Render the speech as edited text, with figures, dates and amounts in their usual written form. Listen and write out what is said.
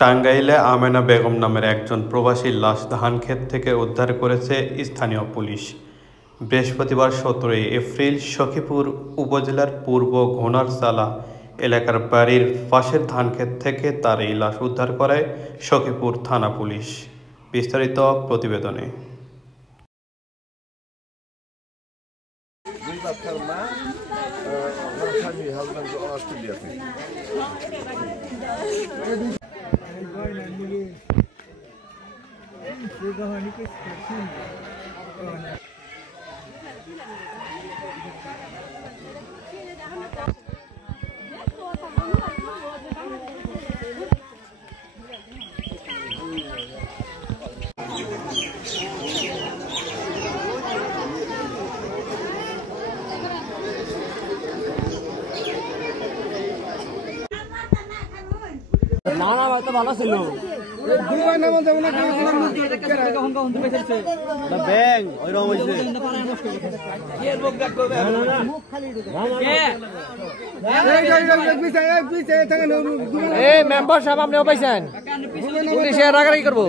টাঙ্গাইলে আমেনা বেগম নামের একজন প্রবাসীর লাশ ধানক্ষেত থেকে উদ্ধার করেছে স্থানীয় পুলিশ। বৃহস্পতিবার 17 এপ্রিল সখীপুর উপজেলার পূর্ব ঘোনারচালা এলাকার বাড়ির পাশের ধানক্ষেত থেকে তার এই লাশ উদ্ধার করে সখীপুর থানা পুলিশ। বিস্তারিত প্রতিবেদনে। না না ভাই তো ভালো ছিল দুইবার নাম যেমন কখন কখন তুমি ফেলছে না ব্যাং ওই রকম হইছে এর মুখ দেখ করবে না না মুখ খালি কে এই মেম্বার সাহেব আপনিও পাইছেন পুলিশে রাগারাগি করব